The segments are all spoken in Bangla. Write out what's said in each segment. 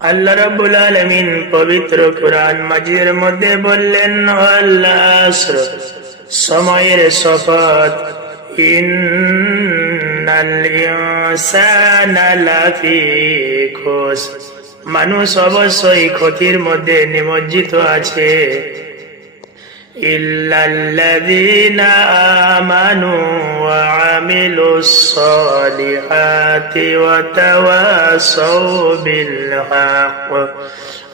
আল্লাহ রাব্বুল আলামিন পবিত্র কোরআন মাজিদের মধ্যে বললেন আল্লাহ সময়ের শপথ মানুষ অবশ্যই ক্ষতির মধ্যে নিমজ্জিত আছে। ইল্লাল্লাযীনা আমানু وعملوا الصالحات وتواصوا بالحق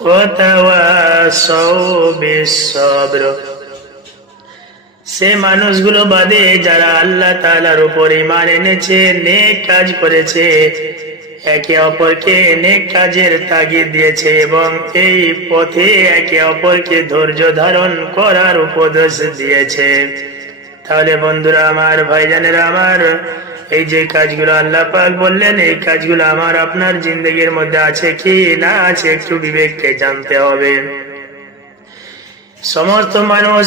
وتواصوا بالصبر সে মানুষগুলো বাদে যারা আল্লাহ তাআলার উপর ইমান এনেছে নেক কাজ করেছে একে অপরকে নেক কাজের তাগিদ দিয়েছে এবং এই পথে একে অপরকে ধৈর্য ধারণ করার উপদেশ দিয়েছে তাহলে বন্ধুরা আমার, ভাইজানেরা আমার, এই যে কাজগুলো আল্লাহ পাক বললেন, এই কাজগুলো আমার আপনার জিন্দগির মধ্যে আছে কি না আছে একটু বিবেককে জানতে হবে। সমস্ত মানুষ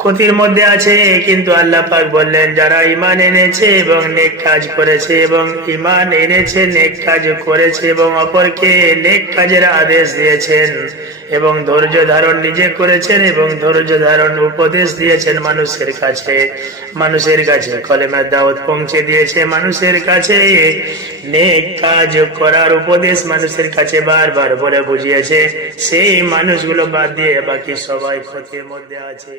ক্ষতির মধ্যে আছে, কিন্তু আল্লাহ পাক বললেন, যারা ইমান এনেছে এবং নেক কাজ করেছে এবং ইমান এনেছে, নেক কাজ করেছে এবং অপরকে নেক কাজের আদেশ দিয়েছেন এবং ধৈর্য ধারণ নিজে করেছেন এবং ধৈর্য ধারণ উপদেশ দিয়েছেন মানুষের কাছে মানুষের কাছে। কলেমার দাওয়াত পৌঁছে দিয়েছে মানুষের কাছে। নেক কাজ করার উপদেশ মানুষের কাছে বারবার বলে বুঝিয়েছে। সেই মানুষগুলো বাদ দিয়ে বাকি সবাই ক্ষতির মধ্যে আছে।